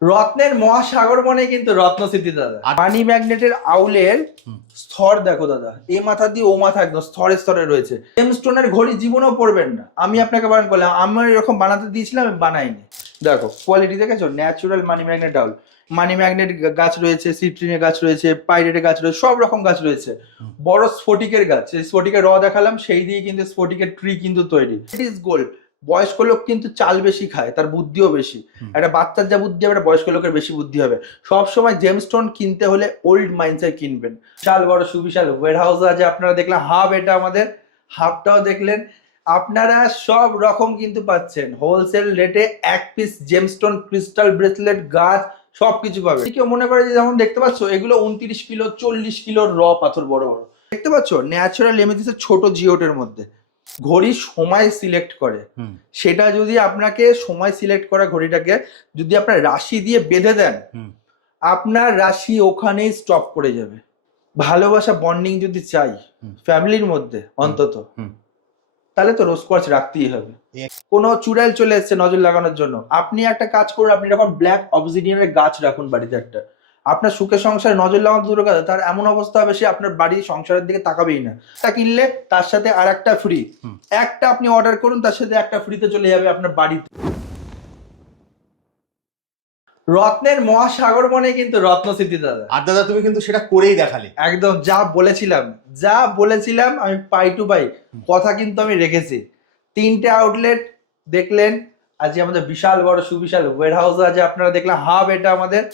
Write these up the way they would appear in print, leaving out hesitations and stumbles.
রত্নের মহাসাগর মানে কিন্তু রত্ন সিটি দাদা। মানি ম্যাগনেটের আউলের স্তর দেখো দাদা, এ মাথা দিয়ে ও মাথা একদম স্তরে স্তরে রয়েছে। জেমস্টোনের ঘড়ি জীবনেও পড়বেন না, আমি আপনাকে বানান করলাম, আমি এরকম বানাতে দিয়েছিলাম, আমি বানাইনি। দেখো কোয়ালিটি দেখেছো, ন্যাচুরাল মানি ম্যাগনেট আউল। মানি ম্যাগনেট গাছ রয়েছে, সিট্রিনের গাছ রয়েছে, পাইরেটের গাছ রয়েছে, সব রকম গাছ রয়েছে। বড় স্ফটিকের গাছ, এই স্ফটিকের দেখালাম, সেই দিয়ে কিন্তু স্ফটিকের ট্রি কিন্তু তৈরি। It is gold. বয়স্ক লোক কিন্তু চাল বেশি খায়, তার বুদ্ধিও বেশি। একটা বাচ্চার যা বুদ্ধি হবে, একটা বয়স্ক লোকের বেশি বুদ্ধি হবে। সবসময় জেমস্টোন কিনতে হলে ওল্ড মাইন্ডসে কিনবেন। বিশাল বড় সুবিশাল ওয়ার হাউস আছে, আপনারা দেখলেন হাব, এটা আমাদের হাবটাও দেখলেন। আপনারা সব রকম কিন্তু পাচ্ছেন হোলসেল রেটে। এক পিস জেমস্টোন ক্রিস্টাল ব্রেসলেট গাছ সবকিছু পাবে। কেউ মনে করে যে যেমন দেখতে পাচ্ছ, এগুলো 29 কিলো 40 কিলো র পাথর, বড় বড় দেখতে পাচ্ছ। ন্যাচারাল এমেথিসের ছোট জিওটের মধ্যে ঘড়ি সময় সিলেক্ট করে। সেটা যদি আপনাকে সময় সিলেক্ট করা ঘড়িটাকে যদি আপনার রাশি দিয়ে বেঁধে দেন, আপনার রাশি ওখানেই স্টপ করে যাবে। ভালোবাসা বন্ডিং যদি চাই ফ্যামিলির মধ্যে অন্তত, তাহলে তো রোজ কোয়ার্টজ রাখতেই হবে। কোনো চুড়াইল চলে এসছে নজর লাগানোর জন্য, আপনি একটা কাজ করুন, আপনি যখন ব্ল্যাক অবসিডিয়ানের গাছ রাখুন বাড়িতে একটা, আপনার সুখের সংসারে নজর লাগানো দূরের কথা, তার এমন অবস্থা হবে সে আপনার বাড়ির সংসারের দিকে তাকাবেই না। তা কিনলে তার সাথে আর একটা ফ্রি, একটা আপনি অর্ডার করুন, তার সাথে একটা ফ্রিতে চলে যাবে আপনার বাড়িতে। রত্নের মহাসাগর মানে কিন্তু রত্ন সিটি দাদা। আর দাদা তুমি কিন্তু সেটা করেই দেখালে, একদম যা বলেছিলাম আমি পাই টু পাই কথা কিন্তু আমি রেখেছি। 3টে আউটলেট দেখলেন, আজকে আমাদের বিশাল বড় সুবিশাল ওয়ার হাউস আছে, আপনারা দেখলেন হাব, এটা আমাদের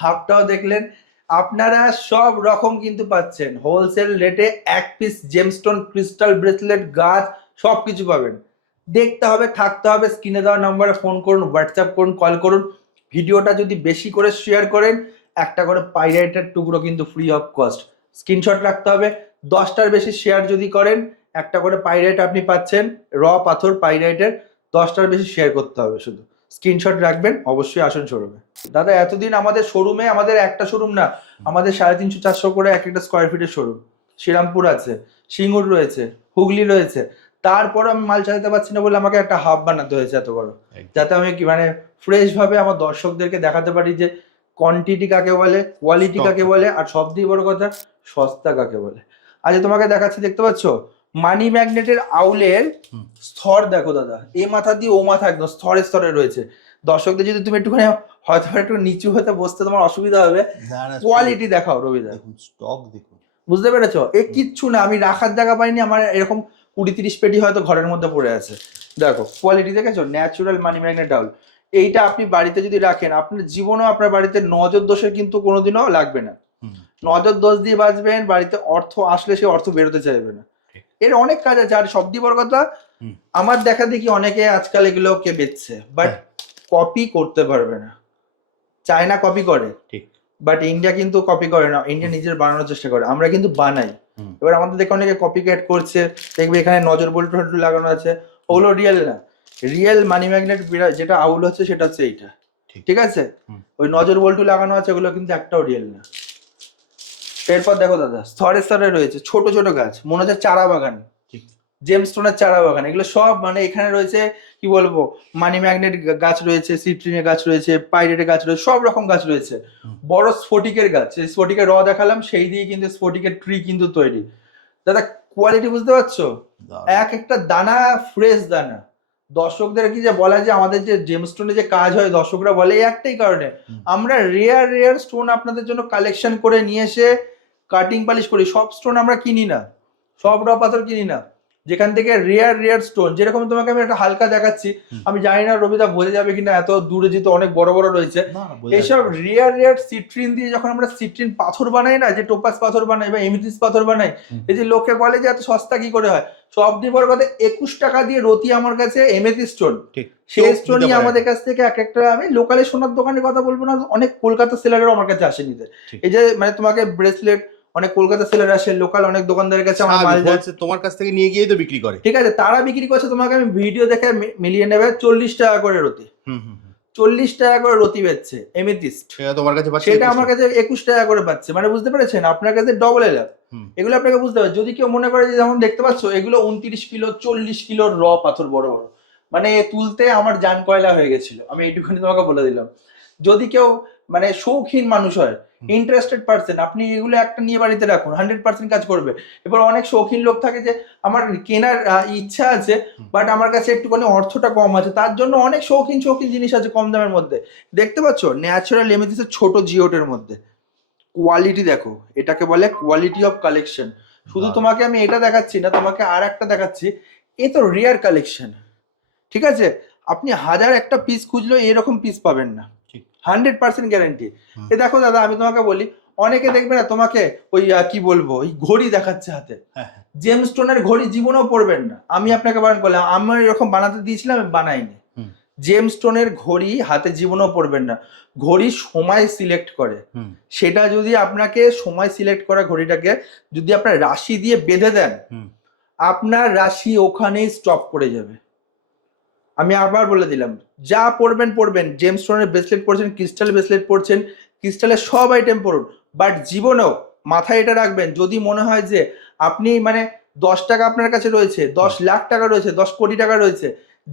হাবটাও দেখলেন। আপনারা সব রকম কিন্তু পাচ্ছেন হোলসেল রেটে। এক পিস জেমস্টোন ক্রিস্টাল ব্রেসলেট গাছ সবকিছু পাবেন। দেখতে হবে, থাকতে হবে, স্ক্রিনে দেওয়া নম্বরে ফোন করুন, হোয়াটসঅ্যাপ করুন, কল করুন। ভিডিওটা যদি বেশি করে শেয়ার করেন, একটা করে পাইরাইটের টুকরো কিন্তু ফ্রি অফ কস্ট। স্ক্রিনশট রাখতে হবে। 10টার বেশি শেয়ার যদি করেন, একটা করে পাইরাইট আপনি পাচ্ছেন, র পাথর পাইরাইটের। 10টার বেশি শেয়ার করতে হবে, শুধু স্ক্রিনশট রাখবেন, অবশ্যই আসুন শোরুমে। দাদা এতদিন আমাদের শোরুমে, আমাদের একটা শোরুম না, আমাদের 350-400 করে এক একটা স্কোয়ার ফিটের শোরুম। শ্রীরামপুর আছে, সিঙ্গুর রয়েছে, হুগলি রয়েছে। তারপর আমি মাল চালাতে পারছি না বলে আমাকে একটা হাব বানাতে হয়েছে এত বড়, যাতে আমি কি মানে ফ্রেশ ভাবে আমার দর্শকদেরকে দেখাতে পারি যে কোয়ান্টিটি কাকে বলে, কোয়ালিটি কাকে বলে, আর সব থেকে বড় কথা সস্তা কাকে বলে। আজ তোমাকে দেখাচ্ছি, দেখতে পাচ্ছ মানি ম্যাগনেটের আউলের স্তর দেখো দাদা, এ মাথা দিয়ে ও মাথা একদম স্তরে স্তরে রয়েছে। দর্শকদের যদি তুমি একটুখানি হয়তো একটু নিচু হতে বসতে তোমার অসুবিধা হবে, কোয়ালিটি দেখাও রবিদা, স্টক দেখুন, বুঝতে পেরেছো? এ কিচ্ছু না, আমি রাখার জায়গা পাইনি, আমার এরকম 20-30 পেটি হয়তো ঘরের মধ্যে পড়ে আছে। দেখো কোয়ালিটি দেখেছো, ন্যাচুরাল মানি ম্যাগনেট আউল। এইটা আপনি বাড়িতে যদি রাখেন, আপনার জীবনেও আপনার বাড়িতে নজর দোষের কিন্তু কোনোদিনও লাগবে না। নজর দোষ দিয়ে বাঁচবেন, বাড়িতে অর্থ আসলে সে অর্থ বেরোতে চাইবে না। এর অনেক কাজ আছে। আর সবচেয়ে বড় কথা, আমার দেখা দেখি অনেকে আজকাল এগুলোকে বেচছে, বাট কপি করতে পারবে না। চায়না কপি করে ঠিক, বাট ইন্ডিয়া কিন্তু কপি করে না। ইন্ডিয়া নিজের বানানোর চেষ্টা করে, আমরা কিন্তু বানাই। এবার আমাদের দেখে অনেকে কপি ক্যাট করছে, দেখবে এখানে নজর বল্টু টল্টু লাগানো আছে, ওগুলো রিয়েল না। রিয়েল মানি ম্যাগনেট যেটা আউল হচ্ছে সেটা হচ্ছে এইটা, ঠিক আছে? ওই নজর বল্টু লাগানো আছে, ওগুলো কিন্তু একটাও রিয়েল না। এরপর দেখো দাদা, স্তরে স্তরে রয়েছে ছোট ছোট গাছ, মনে হচ্ছে চারা বাগান, জেমস্টোনের চারা বাগান। এগুলো সব মানে এখানে রয়েছে কি বলবো, মানি ম্যাগনেট গাছ রয়েছে, সিট্রিনের গাছ রয়েছে, পাইরেটের গাছ রয়েছে, সব রকম গাছ রয়েছে। বড় স্ফটিকের গাছ, এই স্ফটিকের দেখালাম, সেই দিয়ে কিন্তু স্ফটিকের ট্রি কিন্তু তৈরি। দাদা কোয়ালিটি বুঝতে পারছো, এক একটা দানা ফ্রেশ দানা। দর্শকদের কি যে বলা যে আমাদের যে জেমস্টোনে যে কাজ হয়, দর্শকরা বলে এই একটাই কারণে, আমরা রেয়ার স্টোন আপনাদের জন্য কালেকশন করে নিয়ে এসে কাটিং পালিশ করি। সব স্টোন আমরা কিনি না, সব র পাথর কিনি না। যেখান থেকে রেয়ার স্টোন, যেরকম তোমাকে আমি একটা হালকা দেখাচ্ছি, আমি জানি না রবিদা বোঝা যাবে কিনা, এত দূরে যেহেতু অনেক বড় বড় রয়েছে। এইসব রেয়ার সিট্রিন দিয়ে যখন আমরা সিট্রিন পাথর বানাই না, যে টোপাস পাথর বানাই বা এমিথিস পাথর বানাই, এই যে লোকে বলে যে এত সস্তা কি করে হয়, সব দিয়ে বড় কথা 21 টাকা দিয়ে রতি আমার কাছে এমিথিস স্টোন, সেই স্টোনই আমাদের কাছ থেকে এক একটা, আমি লোকালে সোনার দোকানের কথা বলবো না, অনেক কলকাতা সেলারও আমার কাছে আসে নিতে। এই যে মানে তোমাকে ব্রেসলেট অনেক কলকাতা সেলার আসে, লোকাল অনেক দোকানদারের কাছে আমার মাল যাচ্ছে, তোমার কাছ থেকে নিয়ে গিয়েই তো বিক্রি করে, ঠিক আছে? তারা বিক্রি করছে, তোমাকে আমি ভিডিও দেখে মিলিয়ে নেবে 40 টাকা করে রতি। 40 টাকা করে রতি বেচছে এমেথিস্ট, তোমার কাছে সেটা আমার কাছে 21 টাকা করে পাচ্ছে। মানে বুঝতে পেরেছেন, আপনার কাছে ডবল লাভ। এগুলো আপনাকে বুঝতে হবে। যদি কেউ মনে করে যে যেমন দেখতে পাচ্ছ, এগুলো 29 কিলো 40 কিলোর র পাথর, বড় বড়, মানে তুলতে আমার জান কয়লা হয়ে গেছিল, আমি এইটুখানি তোমাকে বলে দিলাম। যদি কেউ মানে শৌখিন মানুষ হয়, ইন্টারেস্টেড পার্সন, আপনি এগুলো একটা নিয়ে বাড়িতে রাখুন, 100% কাজ করবে। এবার অনেক শৌখিন লোক থাকে যে আমার কেনার ইচ্ছা আছে, বাট আমার কাছে একটুখানি অর্থটা কম আছে, তার জন্য অনেক শৌখিন শৌখিন জিনিস আছে কম দামের মধ্যে। দেখতে পাচ্ছ ন্যাচারাল এমেথিসের ছোট জিওটের মধ্যে কোয়ালিটি দেখো, এটাকে বলে কোয়ালিটি অফ কালেকশন। শুধু তোমাকে আমি এটা দেখাচ্ছি না, তোমাকে আর একটা দেখাচ্ছি, এ তো রেয়ার কালেকশন, ঠিক আছে? আপনি হাজার একটা পিস খুঁজলেও এরকম পিস পাবেন না, 100% গ্যারান্টি। এ দেখো দাদা, আমি তোমাকে বলি, অনেকে দেখবে না তোমাকে ওই কি বলবো, ওই ঘড়ি দেখাচ্ছে হাতে, জেমস স্টোনের ঘড়ি জীবনেও পরবেন না। আমি আপনাকে বারণ করলাম, আমার এরকম বানাতে দিয়েছিলাম, আমি বানাইনি। জেমস স্টোনের ঘড়ি হাতে জীবনেও পরবেন না। ঘড়ি সময় সিলেক্ট করে, সেটা যদি আপনাকে সময় সিলেক্ট করা ঘড়িটাকে যদি আপনার রাশি দিয়ে বেঁধে দেন, আপনার রাশি ওখানেই স্টপ করে যাবে। আমি আবার বলে দিলাম, যা পড়বেন পড়বেন, জেমস স্টোনের ব্রেসলেট পড়ছেন, ক্রিস্টাল ব্রেসলেট পড়ছেন, ক্রিস্টালের সব আইটেম পড়ুন, বাট জীবনেও মাথায় এটা রাখবেন, যদি মনে হয় যে আপনি মানে 10 টাকা আপনার কাছে রয়েছে, 10 লাখ টাকা রয়েছে, 10 কোটি টাকা রয়েছে,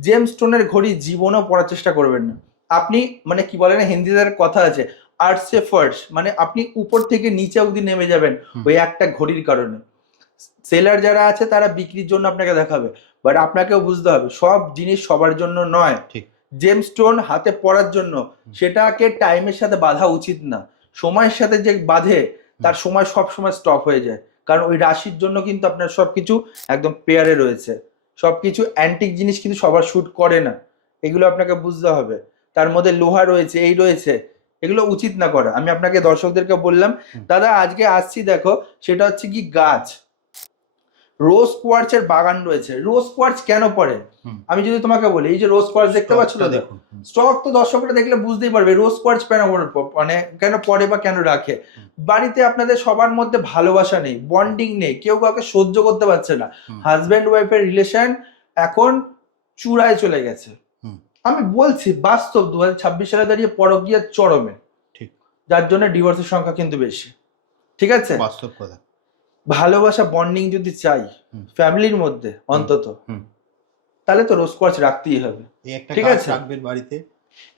জেমস স্টোনের ঘড়ি জীবনেও পড়ার চেষ্টা করবেন না। আপনি মানে কি বলে না, হিন্দিতে কথা আছে আর্টসে ফার্স্ট, মানে আপনি উপর থেকে নিচে অবধি নেমে যাবেন ওই একটা ঘড়ির কারণে। সেলার যারা আছে তারা বিক্রির জন্য আপনাকে দেখাবে, বাট আপনাকেও বুঝতে হবে সব জিনিস সবার জন্য নয়। জেমস স্টোন হাতে পড়ার জন্য, সেটাকে টাইমের সাথে বাঁধা উচিত না। সময়ের সাথে যে বাঁধে, তার সময় সব সময় স্টপ হয়ে যায়, কারণ ওই রাশির জন্য কিন্তু আপনার সবকিছু একদম পেয়ারে রয়েছে। সবকিছু অ্যান্টিক জিনিস কিন্তু সবার শুট করে না, এগুলো আপনাকে বুঝতে হবে। তার মধ্যে লোহা রয়েছে, এই রয়েছে, এগুলো উচিত না করা। আমি আপনাকে দর্শকদেরকে বললাম দাদা আজকে আসছি, দেখো সেটা হচ্ছে কি গাছ, রোজ কোয়ার্টসের বাগান রয়েছে। রোজ কোয়ার্টস কেন পড়ে আমি যদি তোমাকে বলি, এই যে রোজ কোয়ার্টস দেখতে পাচ্ছ তো, দেখুন স্টক তো দর্শকরা দেখলে বুঝতেই পারবে রোজ কোয়ার্টস কেন মানে কেন পড়ে বা কেন রাখে। বাড়িতে আপনাদের সবার মধ্যে ভালোবাসা নেই, বন্ডিং নেই, কেউ কাউকে সহ্য করতে পারছে না, হাজব্যান্ড ওয়াইফের রিলেশন এখন চূড়ায় চলে গেছে। আমি বলছি বাস্তব, 2026 সালে দাঁড়িয়ে পরকীয়ার চরমে, ঠিক, যার জন্য ডিভোর্সের সংখ্যা কিন্তু বেশি, ঠিক আছে? বাস্তব কথা। ভালোবাসা বন্ডিং যদি চাই ফ্যামিলির মধ্যে অন্তত, তাহলে তো রোজ কোয়ার্টস রাখতেই হবে, ঠিক আছে? রাখবেন বাড়িতে।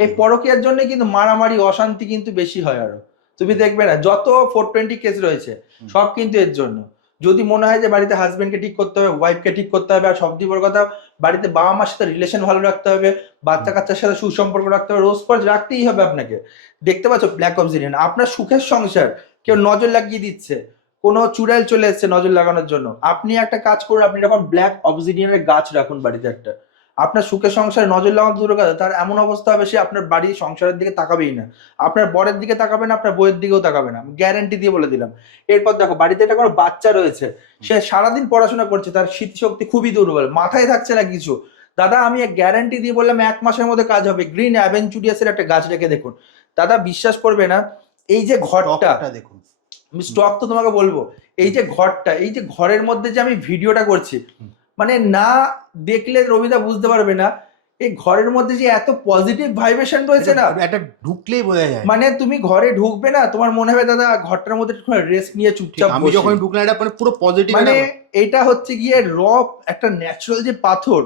এই পরকীয়ার জন্য কিন্তু মারামারি অশান্তি কিন্তু বেশি হয়। আরো তুমি দেখবে না যত 420 কেস রয়েছে সব কিন্তু এর জন্য। যদি মনে হয় যে বাড়িতে হাজবেন্ডকে ঠিক করতে হবে, ওয়াইফকে ঠিক করতে হবে, আর সবথেকে বড় কথা বাড়িতে বাবা মার সাথে রিলেশন ভালো রাখতে হবে, বাচ্চা কাচ্চার সাথে সুসম্পর্ক রাখতে হবে, রোজ কোয়ার্টস রাখতেই হবে আপনাকে। দেখতে পাচ্ছ ব্ল্যাক অবসিডিয়ান, আপনার সুখের সংসার কেউ নজর লাগিয়ে দিচ্ছে, কোনো চুড়াইল চলে এসছে নজর লাগানোর জন্য, আপনি একটা কাজ করুন, আপনি যখন ব্ল্যাক অবসিডিয়ানের গাছ রাখুন বাড়িতে একটা, আপনার সুখের সংসারে নজর লাগানো দূরের কথা, তার এমন অবস্থা হবে সে আপনার বাড়ির সংসারের দিকে তাকাবেই না, আপনার বরের দিকে তাকাবে না, আপনার বইয়ের দিকেও তাকাবে না, গ্যারান্টি দিয়ে বলে দিলাম। এরপর দেখো বাড়িতে একটা কোনো বাচ্চা রয়েছে, সে সারাদিন পড়াশোনা করছে, তার স্মৃতিশক্তি খুবই দুর্বল, মাথায় থাকছে না কিছু, দাদা আমি গ্যারান্টি দিয়ে বললাম 1 মাসের মধ্যে কাজ হবে। গ্রিন অ্যাভেঞ্চুরিয়াসের একটা গাছ রেখে দেখুন, দাদা বিশ্বাস করবে না, এই যে ঘরটা দেখুন, আমি স্টক তো তোমাকে বলবো, এই যে ঘরটা, এই যে ঘরের মধ্যে যে আমি ভিডিওটা করছি, মানে না দেখলে রবিদা বুঝতে পারবে না এই ঘরের মধ্যে যে এত পজিটিভ ভাইব্রেশন রয়েছে না, এটা ঢুকলেই বোঝা যায়। মানে তুমি ঘরে ঢুকবে না, তোমার মনে হবে দাদা ঘরটার মধ্যে একটু রেস্ট নিয়ে চুপচাপ, আমি যখন ঢুকলাম এটা মানে পুরো পজিটিভ। মানে এটা হচ্ছে গিয়ে একটা ন্যাচারাল যে পাথর,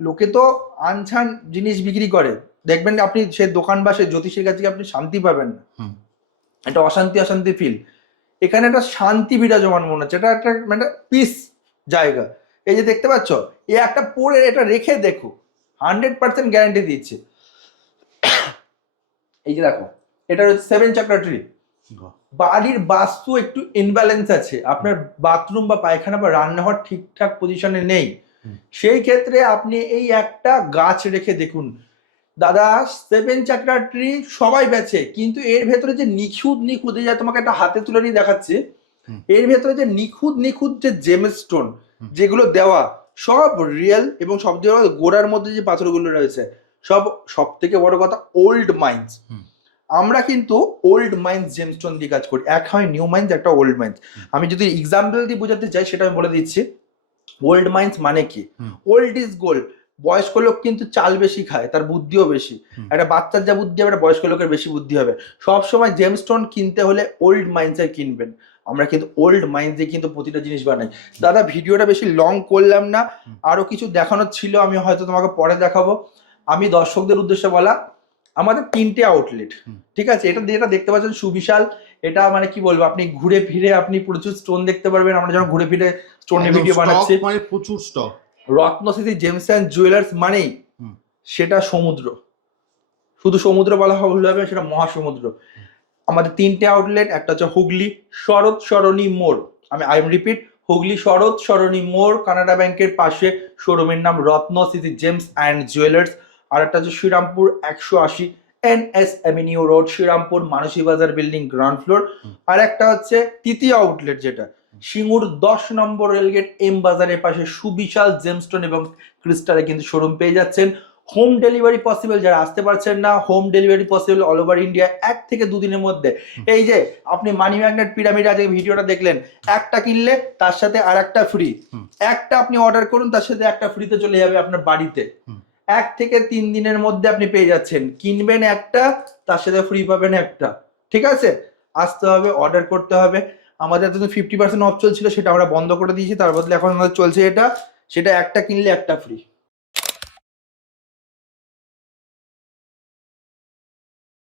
লোকে তো আনছান জিনিস বিক্রি করে, দেখবেন আপনি সে দোকান বা সে জ্যোতিষীর কাছে আপনি শান্তি পাবেন না, একটা অশান্তি অশান্তি ফিল। এখানে একটা শান্তি বিরাজমান মনে হচ্ছে, এটা একটা মানে পিস জায়গা। এই যে দেখতে পাচ্ছ, এই একটা পরে এটা রেখে দেখো, 100% গ্যারান্টি দিচ্ছে। এই যে দেখো, এটা হচ্ছে 7 চাকরা ট্রি। বাড়ির বাস্তু একটু ইনব্যালেন্স আছে, আপনার বাথরুম বা পায়খানা বা রান্নাঘর ঠিকঠাক পজিশনে নেই, সেই ক্ষেত্রে আপনি এই একটা গাছ রেখে দেখুন দাদা। 7 চাকরা ট্রি সবাই বেচে, কিন্তু এর ভেতরে যে নিখুঁত এই যে তোমাকে একটা হাতে তুলে নিয়ে দেখাচ্ছে, এর ভেতরে যে নিখুঁত যে জেমস স্টোন যেগুলো দেওয়া, সব রিয়েল, এবং সব থেকে গোড়ার মধ্যে যে পাথরগুলো রয়েছে সব থেকে বড় কথা ওল্ড মাইন্স। আমরা কিন্তু ওল্ড মাইন্স জেমস্টোন দিয়ে কাজ করি, এক হয় নিউ মাইন্স, একটা ওল্ড মাইন্স। আমি যদি এক্সাম্পল দিয়ে বোঝাতে চাই সেটা আমি বলে দিচ্ছি। ওল্ড মাইন্স মানে কি, ওল্ড ইজ গোল্ড। বয়স্ক লোক কিন্তু চাল বেশি খায়, তার বুদ্ধিও বেশি, একটা বাচ্চার যা বুদ্ধি হবে একটা বয়স্ক লোকের বেশি বুদ্ধি হবে। সবসময় জেমস্টোন কিনতে হলে ওল্ড মাইন্সের কিনবেন। আমরা কিন্তু ওল্ড মাইন্স দিয়ে কিন্তু প্রতিটা জিনিস বানাই। দাদা ভিডিওটা বেশি লং করলাম না, আরো কিছু দেখানোর ছিল, আমি হয়তো তোমাকে পরে দেখাবো। আমি দর্শকদের উদ্দেশ্যে বলা, আমাদের 3টে আউটলেট, ঠিক আছে। এটা যেটা দেখতে পাচ্ছেন সুবিশাল, এটা মানে কি বলবো, আপনি ঘুরে ফিরে আপনি প্রচুর স্টোন দেখতে পারবেন। আমরা যখন ঘুরে ফিরে স্টোনের ভিডিও বানাচ্ছি, মানে প্রচুর স্টক। রত্নস্থিতি জেমস অ্যান্ড জুয়েলার্স মানেই সেটা সমুদ্র, শুধু সমুদ্র বলা ভুল হবে, সেটা মহাসমুদ্র। আমাদের 3টে আউটলেট, একটা হচ্ছে হুগলি শরৎ সরণী মোড়, I am repeat, Hooghly Sarat Sarani মোড়, কানাডা ব্যাংকের পাশে, শোরুমের নাম রত্নস্থিতি জেমস অ্যান্ড জুয়েলার্স। আর একটা হচ্ছে Serampore 180 NS avenue road, Serampore, Manasi Bazar building, ground floor. আর একটা হচ্ছে তৃতীয় আউটলেট, যেটা সিঙ্গুর 10 নম্বর রেলগেট, এম বাজারের পাশে সুবিশাল জেমস্টোন এবং ক্রিস্টালে কিন্তু শোরুম পেয়ে যাচ্ছেন। হোম ডেলিভারি পসিবল, যারা আসতে পারছেন না, home delivery possible all over India 1 থেকে 2 দিনের মধ্যে। এই যে আপনি মানি ম্যাগনেট পিরামিড আজকে ভিডিওটা দেখলেন, একটা কিনলে তার সাথে আর একটা ফ্রি, একটা আপনি অর্ডার করুন তার সাথে একটা ফ্রিতে চলে যাবে আপনার বাড়িতে। 1 থেকে 3 দিনের মধ্যে আপনি পেয়ে যাচ্ছেন, কিনবেন একটা তার সাথে ফ্রি পাবেন একটা, ঠিক আছে। আসতে হবে, অর্ডার করতে হবে। আমাদের তো 50% অফ চলছিল, সেটা আমরা বন্ধ করে দিয়েছি, তার বদলে এখন আমাদের চলছে এটা, সেটা একটা কিনলে একটা ফ্রি।